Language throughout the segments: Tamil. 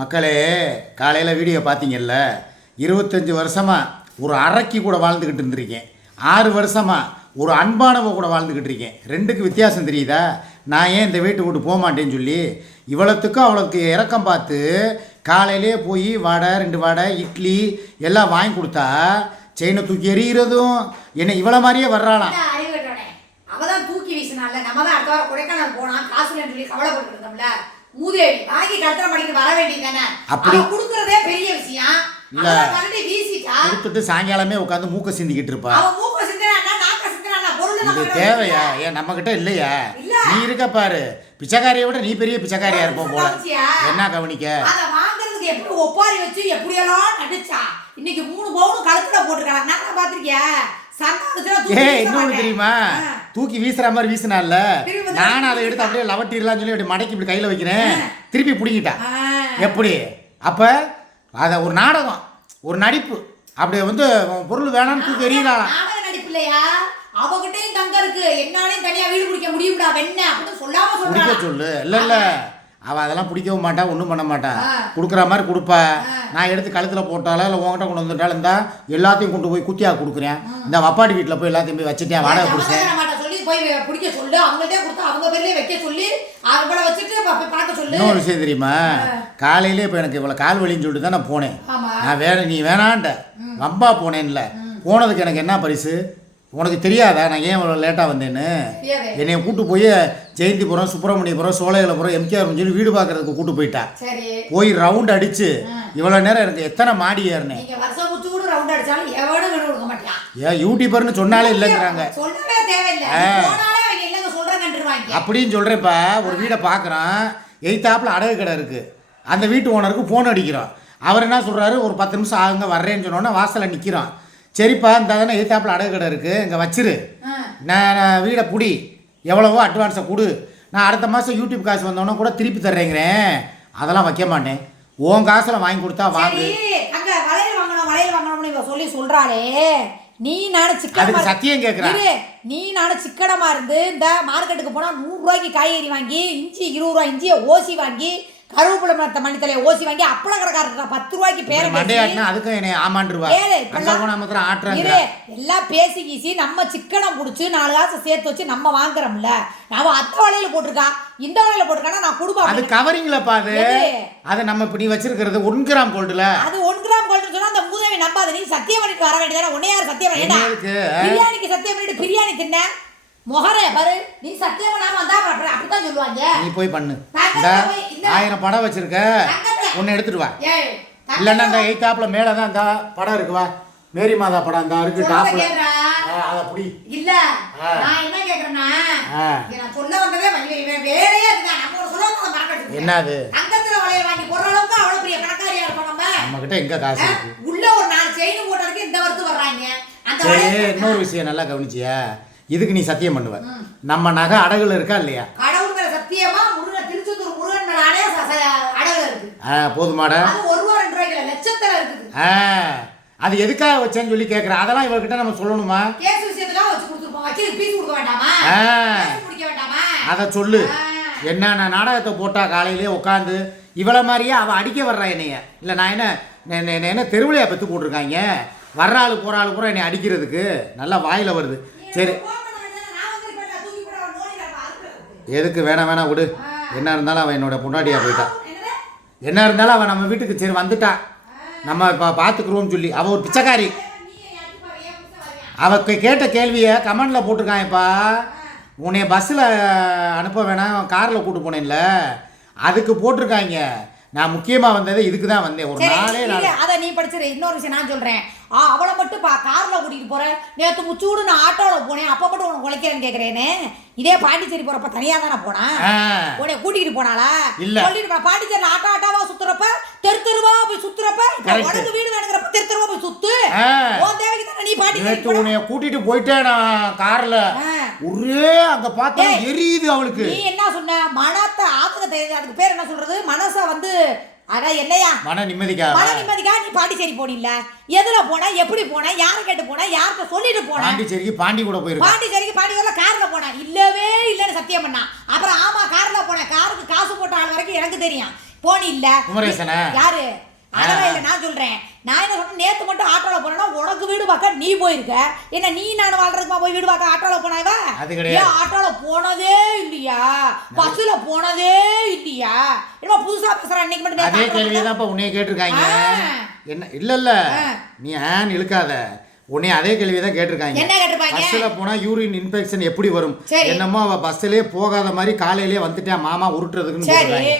மக்களே, காலையில் வீடியோ பார்த்தீங்கல்ல, 25 வருஷமாக ஒரு அரைக்கி கூட வாழ்ந்துக்கிட்டு இருந்திருக்கேன். 6 வருஷமாக ஒரு அன்பானவ கூட வாழ்ந்துக்கிட்டு இருக்கேன். ரெண்டுக்கு வித்தியாசம் தெரியுதா? நான் ஏன் இந்த வீட்டை விட்டு போக மாட்டேன்னு சொல்லி இவ்வளோத்துக்கும் அவளுக்கு இறக்கம் பார்த்து காலையிலே போய் வடை 2 வடை இட்லி எல்லாம் வாங்கி கொடுத்தா செயினை தூக்கி எறிகிறதும் என்ன இவ்வளோ மாதிரியே வர்றாளாம். அவதான் தூக்கி வீசினால நம்ம தான் அடுத்த வாரம் கொடைக்கானல் போனா காசு சொல்லி கவலைப்பட்டு இருந்தோம்ல. மூதேவி வாங்கி கட்டண மணிக்கு வர வேண்டியதானே. அப்படி கொடுக்கறதே பெரிய விஷயம். இல்ல மறுபடியும் வீசிட்டா கொடுத்துட்டு சாயங்காலமே உட்காந்து மூக்க சிந்திக்கிட்டு இருப்பா. அவ மூக்க சிந்தனா நாக்க சிந்தனா பொருள் நம்ம தேவையா? ஏன் நம்ம கிட்ட இல்லையா? நீ இருக்க பாரு, பிச்சைக்காரியை விட நீ பெரிய பிச்சைக்காரியா இருப்போம் போல. என்ன கவனிக்க? அத வாங்குறதுக்கு எப்படி ஒப்பாரி வச்சு எப்படியெல்லாம் நடிச்சா. இன்னைக்கு 3 பவுன் கழுத்துல போட்டுருக்காங்க. நான் பாத்திருக்கியா? இன்னொன்னு தெரியுமா? தூக்கி வீசுற மாதிரி வீசினால நானும் அதை எடுத்து அப்படியே லவட்டிடலாம்னு சொல்லி அப்படி மடக்கி இப்படி கையில வைக்கிறேன். திருப்பி பிடிங்கிட்டா. எப்படி? அப்ப அத ஒரு நாடகம், ஒரு நடிப்பு. அப்படியே வந்து பொருள் வேணாம்னு தூக்கி எறியலாம். நடிப்பு இல்லையா? அவகிட்டையும் தங்க இருக்கு, என்னாலையும் தனியா வீடு பிடிக்க முடியும்டா வெண்ண அப்படின்னு சொல்லாம பிடிக்க சொல்லு. இல்ல அவள் அதெல்லாம் பிடிக்கவும் மாட்டா, ஒன்றும் பண்ண மாட்டா. கொடுக்குற மாதிரி கொடுப்பா. நான் எடுத்து கழுத்தில் போட்டாலும் இல்லை உங்ககிட்ட கொண்டு வந்துட்டாலும் இருந்தா எல்லாத்தையும் கொண்டு போய் குத்தியாக கொடுக்குறேன். இந்த வப்பாடி வீட்டில் போய் எல்லாத்தையும் போய் வச்சுட்டேன், வாடகை பிடிச்சேன் சொல்லி போய் பிடிக்க சொல்லு. அவங்கள்ட்டே கொடுத்து அவங்க பேர்லேயே வைக்க சொல்லி அவங்கள வச்சுட்டு பார்க்க சொல்லு. இன்னொரு விஷயம் தெரியுமா? காலையிலே இப்போ எனக்கு இவ்வளோ கால் வலின்னு சொல்லிட்டு தான் நான் போனேன். நான் நீ வேணான்ட்ட வம்பா போனேன்ல. போனதுக்கு எனக்கு என்ன பரிசு உனக்கு தெரியாதா? நான் ஏன் இவ்வளோ லேட்டாக வந்தேன்னு. என்னைய கூட்டு போய் ஜெயந்திபுரம், சுப்பிரமணியபுரம், சோலையிலபுரம், எம்கேஆர் சொல்லி வீடு பார்க்கறதுக்கு கூட்டு போயிட்டா. போய் ரவுண்ட் அடிச்சு இவ்வளோ நேரம் எனக்கு எத்தனை மாடி ஏறினேன். ஏன் யூடியூபர்னு சொன்னாலே இல்லைங்கிறாங்க. அப்படின்னு சொல்கிறேன்ப்பா. ஒரு வீடை பார்க்குறான், எய்த்தாப்பில் அடகு கடை இருக்குது. அந்த வீட்டு ஓனருக்கு ஃபோன் அடிக்கிறோம். அவர் என்ன சொல்கிறாரு, ஒரு 10 நிமிஷம் ஆகுங்க வர்றேன்னு சொன்னோன்னா வாசலில் நிற்கிறோம். சரிப்பா, இந்த தானே எய்த்தாப்பில் அடகு கடை இருக்குது, இங்கே வச்சிரு, நான் வீடை பிடி, எவ்வளவோ அட்வான்ஸை கொடு, நான் அடுத்த மாதம் யூடியூப் காசு வந்தோன்னா கூட திருப்பி தர்றேங்கிறேன். அதெல்லாம் வைக்க மாட்டேன். உன் காசில் வாங்கி கொடுத்தா வாங்கு. அங்கே வளையல் வாங்கணும்னு சொல்லி சொல்கிறாளே, நீ நானும் சிக்கனமா சத்தியம் கேட்குறேன். நீ நானும் சிக்கனமா இருந்து இந்த மார்க்கெட்டுக்கு போனால் 100 ரூபாய்க்கு காய்கறி வாங்கி, இஞ்சி 20 ரூபா இஞ்சியை ஓசி வாங்கி, கருவேப்பிலை மணித்தலையை ஓசி வாங்கி, அப்பள கடைக்காரர் 10 ரூபாய்க்கு பேரை மண்டையாட்டினா அதுக்கும் என்ன ஆமாண்டுருவா. எல்லாம் பேசி கீசி நம்ம சிக்கனம் குடிச்சு 4 காசு சேர்த்து வச்சு நம்ம வாங்குறோம்ல. அவன் அத்த வலையில போட்டிருக்கா, இந்த வலையில போட்டிருக்கானா நான் குடும்பம். அது கவரிங்லப்பா. அது நம்ம இப்படி வச்சிருக்கிறது 1 கிராம் கோல்டுல. அது 1 கிராம் கோல்டு சொன்னா அந்த மூதேவி நம்பாத. நீ சத்தியம் பண்ணிட்டு வர வேண்டியதானே. உன்னை யார் சத்தியம் பண்ணிட்டா? பிரியாணிக்கு சத்தியம் பண்ணிட்டு பிரியாணி தின்ன மொஹரே பாரு. நீ சத்தியம் பண்ணாம வந்தா அப்படித்தான் சொல்லுவாங்க. நீ போய் பண்ணு. 1000 படம் வச்சிருக்க, ஒன்னு எடுத்துட்டு வா. இல்லன்னா இந்த எய்த்தாப்ல மேலதான் அந்த படம் இருக்கு, வா. மேரி மாதா படம் அந்த இருக்கு டாப்ல. அத புடி. இல்ல நான் என்ன கேக்குறேன்னா, நான் சொல்ல வந்ததே வேறே அதுதான். நம்ம சொல்ல வந்தத மறக்கறது. என்னது? தங்கத்துல வளையல் வாங்கி போற அளவுக்கு அவ்வளவு பெரிய பணக்காரியா இருக்கோம் நம்ம. நம்ம கிட்ட எங்க காசு இருக்கு? உள்ள ஒரு 4 செயின் போட்டதுக்கு இந்த வரத்து வர்றாங்க. அந்த இன்னொரு விஷயம் நல்லா கவனிச்சியா? இதுக்கு நீ சத்தியம் பண்ணுவ, நம்ம நகை அடகுல இருக்கா இல்லையா? கடவுள் மேல சத்தியமா முருகன், திருச்செந்தூர் முருகன் மேல அடகுல இருக்கு. போதுமாடா? அது 1 ரூபா 2 ரூபாய்க்கு லட்சத்துல இருக்குது. அது எதுக்காக வச்சேன்னு சொல்லி கேக்குறேன். அதெல்லாம் இவர்கிட்ட நம்ம சொல்லணுமா? கேஸ் விஷயத்துக்காக வச்சு கொடுத்துருப்போம். வச்சு பீஸ் கொடுக்க வேண்டாமா? குடிக்க வேண்டாமா? அத சொல்லு. என்ன நான் நாடகத்தை போட்டா காலையிலேயே உட்காந்து இவ்வளவு மாதிரியே அவ அடிக்க வர்றா என்னைய. இல்ல நான் என்ன தெருவிலையா பெத்து போட்டிருக்காங்க? வர்ற ஆளு போற ஆளு பூரா என்னை அடிக்கிறதுக்கு நல்லா வாயில வருது. சரி, எதுக்கு வேணாம் விடு. என்ன இருந்தாலும் அவன் என்னோட பொண்டாட்டியா போயிட்டான். என்ன இருந்தாலும் அவன் நம்ம வீட்டுக்கு சரி வந்துட்டா, நம்ம இப்போ பார்த்துக்குருவோம்னு சொல்லி. அவள் ஒரு பிச்சைக்காரி. அவ கேட்ட கேள்வியை கமெண்டில் போட்டிருக்காங்கப்பா. உன்னைய பஸ்ஸில் அனுப்ப வேணாம், காரில் கூட்டு போனேன்ல, அதுக்கு போட்டிருக்காங்க. நான் முக்கியமாக வந்தது இதுக்கு தான் வந்தேன். ஒரு நாளே அதை நீ படிச்சிரு. இன்னொரு விஷயம் நான் சொல்கிறேன். அவளை மட்டும் காரில் கூட்டிகிட்டு போகிறேன். நேற்று முச்சூடு நான் ஆட்டோவில் போனேன், அப்போ மட்டும் உனக்கு உழைக்கிறேன்னு கேட்குறேன்னு. இதே பாண்டிச்சேரி போகிறப்ப தனியாக தானே போனேன். உன்னை கூட்டிகிட்டு போனாளா? இல்லை சொல்லிட்டு போனா. பாண்டிச்சேரியில் ஆட்டாவா சுற்றுறப்ப, தெருவா போய் சுற்றுறப்ப, உனக்கு வீடு வேணுங்கிறப்ப தெருவா போய் சுற்று. உன் தேவைக்கு தானே நீ பாண்டிச்சேரி உன்னைய கூட்டிகிட்டு போயிட்டேன் நான் காரில். ஒரே அங்கே பார்த்தா எரியுது அவளுக்கு. நீ என்ன சொன்ன? மனத்தை ஆத்துக்க தெரியுது. அதுக்கு பேர் என்ன சொல்கிறது? மனசை வந்து அதான் என்னையா மன நிம்மதிக்காக மன நிம்மதிக்காக நீ பாண்டிச்சேரி போனில்ல, எதுல போன, எப்படி போன, யாரை கேட்டு போன, யார்கிட்ட சொல்லிட்டு போன? பாண்டிச்சேரிக்கு பாண்டி கூட போயிருக்கேன். பாண்டிச்சேரிக்கு பாண்டி கூட கார்ல போன, இல்லவே இல்லன்னு சத்தியம் பண்ணா. அப்புறம் ஆமா கார்ல போனேன், காருக்கு காசு போட்ட ஆள் வரைக்கும் எனக்கு தெரியும். போனி இல்ல குமரேசனா யாரு? அதெல்லாம் இல்ல, நான் சொல்றேன். நான் என்ன சொல்றேன், நேத்து மட்டும் ஆட்டோல போனா உனக்கு வீடு பார்க்க நீ போயிருக்க, என்ன நீ நான் வாழ்றதுக்குமா போய் வீடு பார்க்க ஆட்டோல போனாவா? அது கிடையாது. ஆட்டோல போனதே இல்லையா, பஸ்ல போனதே இல்லையா? என்ன புதுசா பேசுற? இன்னைக்கு மட்டும் அதே கேள்விதான் இப்ப உன்னைய கேட்டிருக்காங்க. என்ன இல்ல நீ ஏன் இழுக்காத, உன்னை அதே கேள்விதான் கேட்டிருக்காங்க. என்ன கேட்டிருப்பாங்க? பஸ்ல போனா யூரின் இன்ஃபெக்ஷன் எப்படி வரும்? என்னமோ அவ பஸ்லயே போகாத மாதிரி காலையிலேயே வந்துட்டேன் மாமா உருட்டுறதுக்குன்னு சொல்றாங்க.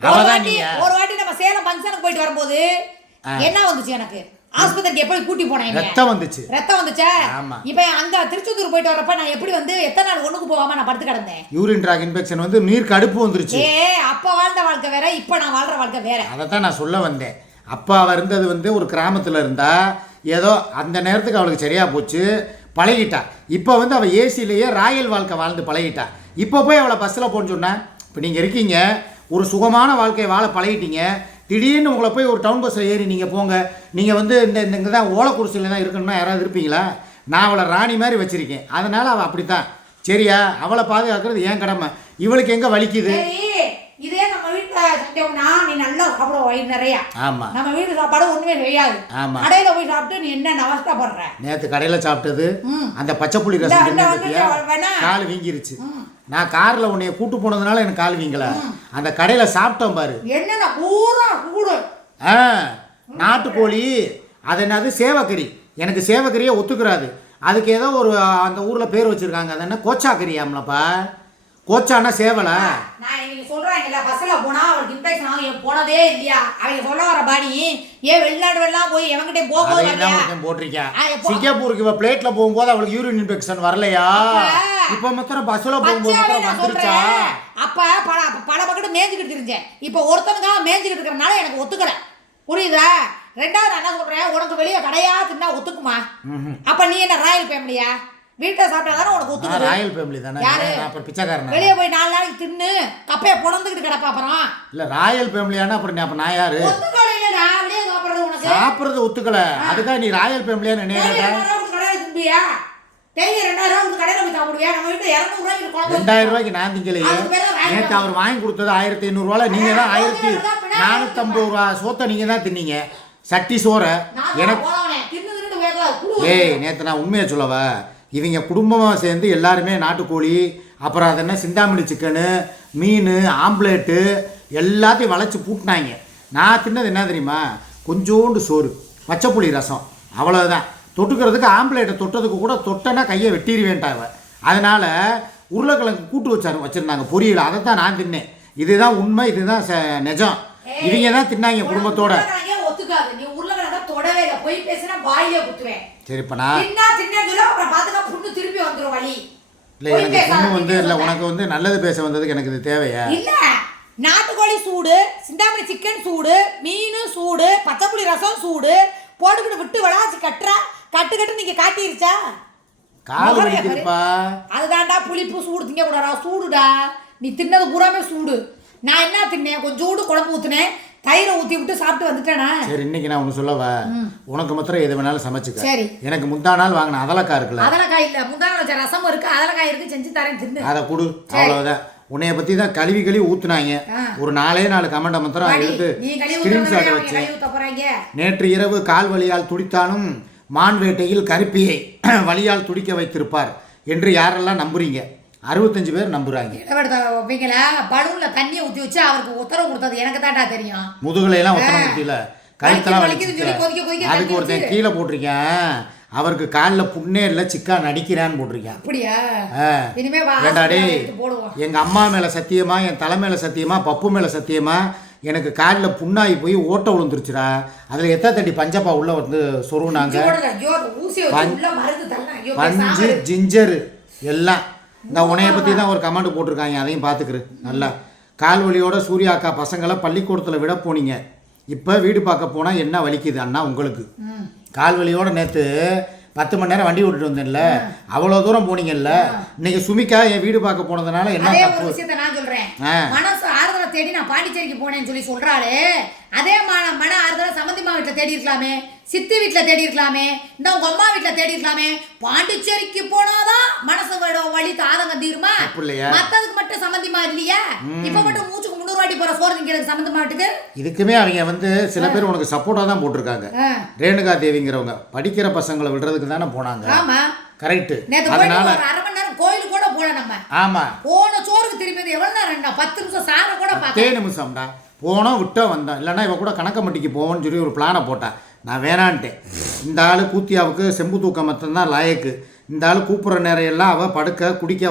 ஒரு வாட்டி நம்ம சேலம் ஃபங்க்ஷனுக்கு போயிட்டு வரும்போது என்ன வந்துச்சு, எனக்கு ஆஸ்பத்திரிக்கு எப்படி கூட்டி போனேன், ரத்தம் வந்துச்சா? இப்ப அங்க திருச்செந்தூர் போயிட்டு வரப்ப நான் எப்படி வந்து எத்தனை நாள் ஒண்ணுக்கு போகாம நான் படுத்து கிடந்தேன். யூரின் ட்ராக் இன்ஃபெக்ஷன் வந்து நீர் கடுப்பு வந்துருச்சு. அப்ப வாழ்ந்த வாழ்க்கை வேற, இப்ப நான் வாழ்ற வாழ்க்கை வேற. அதைத்தான் நான் சொல்ல வந்தேன். அப்பா அவ இருந்தது வந்து ஒரு கிராமத்துல இருந்தா ஏதோ அந்த நேரத்துக்கு அவளுக்கு சரியா போச்சு, பழகிட்டா. இப்போ வந்து அவள் ஏசிலேயே ராயல் வாழ்க்கை வாழ்ந்து பழகிட்டா. இப்போ போய் அவளை பஸ்ஸில் போன்னு சொன்னா, இப்போ நீங்கள் இருக்கீங்க ஒரு சுகமான வாழ்க்கையை வாழ பழகிட்டீங்க, திடீர்னு உங்களை போய் ஒரு டவுன் பஸ்ஸில் ஏறி நீங்கள் போங்க, நீங்கள் வந்து இந்த இங்கே தான் ஓலக்குடிசையில் தான் இருக்கணும்னா யாராவது இருப்பீங்களா? நான் அவளை ராணி மாதிரி வச்சுருக்கேன், அதனால் அவள் அப்படித்தான். சரியா? அவளை பாதுகாக்கிறது ஏன் கடமை. இவளுக்கு எங்கே வலிக்குது? இதே நம்ம வீட்டுல செஞ்சோம்னா நீ நல்லா சாப்பிட வயிறு நிறையா. ஆமா, நம்ம வீட்டு சாப்பாடு ஒண்ணுமே செய்யாது. ஆமா, கடையில போய் சாப்பிட்டு நீ என்ன அவஸ்தைப்படுற? நேத்து கடையில சாப்பிட்டது அந்த பச்சை புளி ரசம் கால் வீங்கிருச்சு. நான் கார்ல உன்னைய கூட்டு போனதுனால எனக்கு கால் வீங்கல, அந்த கடையில சாப்பிட்டோம் பாரு, என்னன்னா பூரா கூடு நாட்டுக்கோழி, அது என்னது சேவக்கறி. எனக்கு சேவக்கறியே ஒத்துக்கிறாது. அதுக்கு ஏதோ ஒரு அந்த ஊர்ல பேர் வச்சிருக்காங்க, அது என்ன கோச்சாக்கறியாம்லப்பா. கோச்சானா சேவல. நான் நீங்க சொல்றாங்கல்ல பஸ்ல போனா அவளுக்கு இன்ஃபெக்ஷன் ஆகும், போனதே இல்லையா? அவங்க சொல்ல வர பாணி ஏன் வெளிநாடு எல்லாம் போய் எவங்கிட்ட போட்டிருக்கா. சிங்கப்பூருக்கு இவ பிளேட்ல போகும்போது அவளுக்கு யூரின் இன்ஃபெக்ஷன் வரலையா? இப்ப மாத்திரம் பஸ்ல போகும்போது வந்துருச்சா? அப்ப பல பக்கத்து மேய்ஞ்சிக்கிட்டு இருந்தேன். இப்ப ஒருத்தனுக்காக மேய்ஞ்சிக்கிட்டு இருக்கிறனால எனக்கு ஒத்துக்கல, புரியுதா? ரெண்டாவது என்ன சொல்றேன், உனக்கு வெளியே கடையா தின்னா ஒத்துக்குமா? அப்ப நீ என்ன ராயல் ஃபேமிலியா? வீட்டை சாப்பிட்டா தானே உனக்கு ஒத்துக்குது. ராயல் ஃபேமிலி தானே. யாரு அப்புறம் பிச்சைக்காரனா? வெளியே போய் 4 நாளைக்கு தின்னு கப்பைய பொளந்துக்கிட்டு கிடப்பா. அப்புறம் இல்ல ராயல் ஃபேமிலியானா அப்புறம் அப்ப நான் யாரு? ஒத்துக்கல. இல்ல வெளியே சாப்பிடுறது உனக்கு சாப்பிடுறது ஒத்துக்கல, அதுக்காக நீ ராயல் ஃபேமிலியா நினைக்கிறா? 2000 கடையில திம்பியா? டெய்லி 2000 கடையில போய் சாப்பிடுவியா? நம்ம வீட்டு 200 ரூபாய்க்கு குழந்தை 2000 ரூபாய்க்கு நான் திங்கலையே. நேற்று அவர் வாங்கி கொடுத்தது 1500 ரூபாய், நீங்க தான் 1450 ரூபா சோத்தை நீங்க தான் தின்னீங்க, சட்டி சோற. எனக்கு நேற்று நான் உண்மையை சொல்லவா, இவங்க குடும்பமாக சேர்ந்து எல்லாருமே நாட்டுக்கோழி, அப்புறம் அது என்ன சிந்தாமணி சிக்கனு, மீன், ஆம்லேட்டு எல்லாத்தையும் வளைச்சி பூட்டினாங்க. நான் தின்னது என்ன தெரியுமா? கொஞ்சோண்டு சோறு, பச்சைப்புளி ரசம், அவ்வளோதான். தொட்டுக்கிறதுக்கு ஆம்லேட்டை தொட்டதுக்கு கூட தொட்டனா கையை வெட்டிடுவேன்ட்டாங்க. அதனால் உருளைக்கிழங்கு கூட்டு வச்சுருந்தாங்க பொரியல், அதை தான் நான் தின்னேன். இதுதான் உண்மை, இதுதான் நிஜம். இவங்க தான் தின்னாங்க குடும்பத்தோட. சரி, இப்போ நான் இல்லை எனக்கு பொண்ணு வந்து இல்லை உனக்கு வந்து நல்லது பேச வந்ததுக்கு எனக்கு இது தேவையா? இல்லை, நாட்டுக்கோழி சூடு, சிந்தாமணி சிக்கன் சூடு, மீன் சூடு, பச்சைப்புளி ரசம் சூடு போட்டுக்கிட்டு விட்டு விளாச்சு கட்டு நீங்க காட்டிருச்சா? கால் வலிக்குதுப்பா. அதுதான்டா புளிப்பு சூடு திங்க கூடாதா? சூடுடா, நீ தின்னது பூராமே சூடு. நான் என்ன தின்னேன்? கொஞ்சோண்டு குழம்பு ஊத்துனேன், தயிரை ஊற்றி விட்டு சாப்பிட்டு வந்துட்டேனா? சரி, இன்னைக்கு நான் ஒன்று சொல்லவா, உனக்கு மாத்திரம் எது வேணாலும் சமைச்சுக்க. சரி, எனக்கு முந்தா நாள் வாங்கின அதலக்காய் இருக்குல்ல, அதலக்காய் இல்லை முந்தா நாள் வச்ச ரசம் இருக்கு, அதலக்காய் இருக்கு, செஞ்சு தரேன், தின்னு அதை கொடு. அவ்வளோதான். உன்னைய பற்றி தான் கழுவி ஊற்றுனாங்க. ஒரு 4 கமெண்ட்டை மாத்திரம் எடுத்து ஸ்கிரீன்ஷாட்டை வச்சு, நேற்று இரவு கால் வலியால் துடித்தாலும் மான் வேட்டையில் கருப்பியை வலியால் துடிக்க வைத்திருப்பார் என்று யாரெல்லாம் நம்புறீங்க? 65 பேர் நம்புறாங்க. பலூன்ல தண்ணியை ஊற்றி வச்சு அவருக்கு உத்தரவு கொடுத்தது எனக்கு தான்டா தெரியும். முதுகுல எல்லாம் உத்தரவு கொடுத்தில, கழுத்தெல்லாம் வலிக்குது. அதுக்கு ஒருத்தன் கீழே போட்டிருக்கேன், அவருக்கு காலில் புண்ணே இல்லை, சிக்கா நடிக்கிறான்னு போட்டிருக்கேன். அப்படியா? வேண்டாடே, எங்க அம்மா மேல சத்தியமா, என் தலை மேல சத்தியமா, பப்பு மேல சத்தியமா, எனக்கு காலில் புண்ணாகி போய் ஓட்ட விழுந்துருச்சுடா. அதில் எத்தனை தட்டி பஞ்சப்பா உள்ள வந்து சொருவுனாங்க, பஞ்சு ஜிஞ்சரு எல்லாம். இந்த உனையை பற்றி தான் ஒரு கமெண்ட் போட்டிருக்காங்க, அதையும் பார்த்துக்குரு நல்லா. கால்வலியோட சூர்யா அக்கா பசங்களை பள்ளிக்கூடத்தில் விட போனீங்க, இப்போ வீடு பார்க்க போனால் என்ன வலிக்குது அண்ணா உங்களுக்கு? கால்வலியோட நேற்று 10 மணி நேரம் வண்டி ஓட்டிட்டு வந்தேன்ல, அவ்வளோ தூரம் போனீங்கல்ல. இன்னைக்கு சுமிக்கா என் வீடு பார்க்க போனதுனால என்ன தப்பு? நான் சொல்கிறேன், மனசு ஆறுதலை தேடி நான் பாண்டிச்சேரிக்கு போனேன்னு சொல்லி சொல்றாளே, அதே மன ஆறுதலை சம்பந்திமா வீட்டில் தேடி இருக்கலாமே, சித்தி வீட்டில் தேடி இருக்கலாமே, இந்த உங்க அம்மா வீட்டில் தேடி இருக்கலாமே. பாண்டிச்சேரிக்கு போனாதான் மனசு வலி ஆதங்கம் தீருமா? மத்ததுக்கு மட்டும் சம்பந்திமா இல்லையா? இப்ப மட்டும் மூச்சுக்கு 300 வாட்டி போற சோறு திங்கிறதுக்கு சம்பந்தமா வீட்டுக்கு. இதுக்குமே அவங்க வந்து சில பேர் உனக்கு சப்போர்ட்டா தான் போட்டிருக்காங்க. ரேணுகா தேவிங்கிறவங்க படிக்கிற பசங்களை விடுறதுக்கு தானே போனாங்க. ஆமா கரெக்ட். அதனால 1/2 மணி நேரம் கோயிலுக்கு கூட போல நம்ம. ஆமா, போன சோறுக்கு திரும்பி எவ்வளவு நேரம்? 10 நிமிஷம் சார கூட 10 நிமிஷம்டா. போனோம் விட்டோம் வந்தோம். இல்லைன்னா இவ கூட கணக்கம்பட்டிக்கு போவோன்னு சொல்லி ஒரு பிளானை போட்டான். நான் வேணான்ட்டேன். இந்த ஆள் கூத்தியாவுக்கு செம்பு தூக்கம் மட்டும்தான் லாயக்கு. இந்த ஆள் கூப்பிட்ற நேரம் எல்லாம் அவள் படுக்க குடிக்க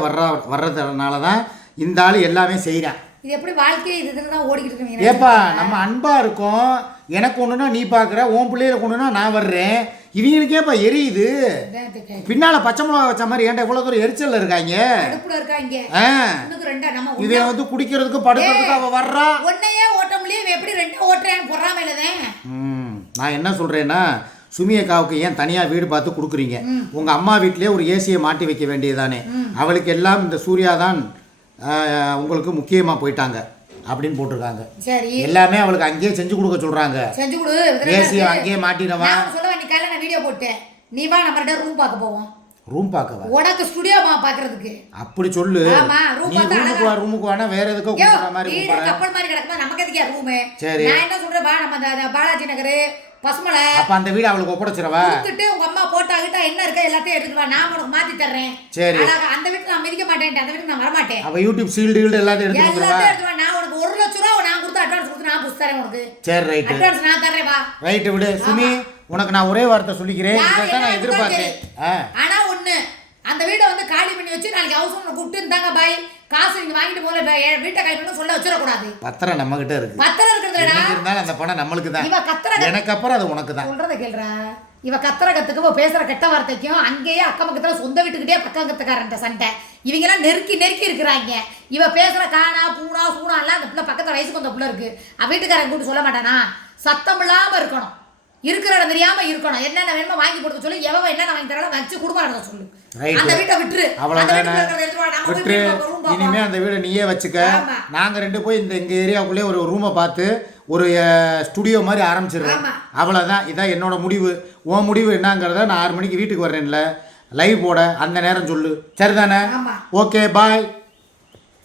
வர்றதுனால தான் இந்த ஆள் எல்லாமே செய்கிறான். இது எப்படி வாழ்க்கை இதுன்னு தான் ஓடிக்கிட்டு இருக்கீங்க. ஏப்பா நம்ம அன்பாக இருக்கோம். எனக்கு ஒன்றுனா நீ பார்க்குற, உன் பிள்ளைகளுக்கு ஒன்றுனா நான் வர்றேன். இவங்களுக்கேப்பா எரியுது. பின்னால பச்சை மிளகா வச்ச மாதிரி ஏன்டா இவ்வளோ தூரம் எரிச்சல்ல இருக்காங்க. இவன் வந்து குடிக்கிறதுக்கு படுக்கிறதுக்கு அவ வர்றா. ஒன்னையே ஓட்ட முடியும், எப்படி 2 ஓட்டுறேன்னு பொறாமையிலதான். நான் என்ன சொல்றேன்னா, சுமியக்காவுக்கு ஏன் தனியாக வீடு பார்த்து கொடுக்குறீங்க? உங்கள் அம்மா வீட்டிலே ஒரு ஏசியை மாட்டி வைக்க வேண்டியதானே. அவளுக்கு எல்லாம் இந்த சூர்யா தான் உங்களுக்கு முக்கியமாக போயிட்டாங்க அப்படின்னு போட்டிருக்காங்க. சரி, எல்லாமே அவளுக்கு அங்கேயே செஞ்சு கொடுக்க சொல்கிறாங்க. செஞ்சு கொடு, ஏசியை அங்கேயே மாட்டிடவா. சொல்லுவேன், நீ காலையில் நான் வீடியோ போட்டேன், நீ வா நம்ம ரூம் பார்க்க போவோம். ரூம் பார்க்கவா? உனக்கு ஸ்டுடியோ பாக்குறதுக்கு அப்படி சொல்லு. ஆமா, நீ ரூமுக்கு வானா வேற எதுக்கோ கூப்பிடுற மாதிரி கூப்பிடுற. கப்பல் மாதிரி கிடக்குமா, நமக்கு எதுக்கு ரூம்? சரி, நான் என்ன சொல்றேன், வா நம்ம அந்த பாலாஜி நகர் பசுமலை. அப்ப அந்த வீடு அவளுக்கு ஒப்படைச்சிரவா? கொடுத்துட்டு உங்க அம்மா போட்டா கிட்ட என்ன இருக்கு எல்லாத்தையும் எடுத்துட்டு வா, நான் உனக்கு மாத்தி தர்றேன். சரி, அந்த வீட்டுக்கு நான் மிதிக்க மாட்டேன், அந்த வீட்டுக்கு நான் வர மாட்டேன். அவ யூடியூப் சீல்டு எல்லாத்தையும் எடுத்துட்டு வா. நான் உனக்கு 1 லட்சம் ரூபாய் நான் கொடுத்து அட்வான்ஸ் கொடுத்து நான் புடிச்சு தரேன் உனக்கு. சரி, ரைட், அட்வான்ஸ் நான் தரேன், வா. ரைட் விடு சுமி, உனக்கு நான் ஒரே வார்த்தை சொல்லிக்கிறேன். இத நான் எதிர்பார்த்தேன். ஆனா ஒண்ணு, அந்த வீடை வந்து காலி பண்ணி வச்சு நாளைக்கு ஹவுஸ் ஓனர் கூப்பிட்டு இருந்தாங்க பாய் காசு நீங்க வாங்கிட்டு போல வீட்டை காலி பண்ணி சொல்ல வச்சிட கூடாது. பத்திரம் நம்ம கிட்ட இருக்கு. பத்திரம் இருக்குதுடா. இருந்தாலும் அந்த பணம் நம்மளுக்கு தான். இவ கத்தற எனக்கு அப்புறம் அது உனக்கு தான். சொல்றத கேளுடா. இவ கத்தற கத்துக்கு பேசுற கெட்ட வார்த்தைக்கும் அங்கேயே அக்கம் பக்கத்துல சொந்த வீட்டுக்கிட்டே பக்கம் கத்துக்காரன்ட்ட சண்டை. இவங்க எல்லாம் நெருக்கி நெருக்கி இருக்கிறாங்க. இவ பேசுற காணா பூனா சூனா எல்லாம் அந்த பிள்ளை பக்கத்துல வயசுக்கு வந்த பிள்ளை இருக்கு. வீட்டுக்காரன் கூப்பிட்டு சொல்ல மாட்டானா? சத்தம் இல்லாம இருக்கணும், இருக்கிற இடம் தெரியாம இருக்கணும். என்னென்ன வேணுமோ வாங்கி கொடுக்க சொல்லி, எவன் என்னென்ன வாங்கி தராலும் வச்சு குடும்பம் நடத்த சொல்லு. அந்த வீட்டை விட்டுரு. விட்டுரு. இனிமே அந்த வீடை நீயே வச்சுக்க. நாங்க 2 போய் எங்க ஏரியாவுக்குள்ளே ஒரு ரூமை பார்த்து ஒரு ஸ்டுடியோ மாதிரி ஆரம்பிச்சிடுறேன். அவ்வளோதான். இதான் என்னோட முடிவு. உன் முடிவு என்னங்கிறத நான் 6 மணிக்கு வீட்டுக்கு வர்றேன்ல லைவ் போட அந்த நேரம் சொல்லு. சரிதானே? ஓகே, பாய்.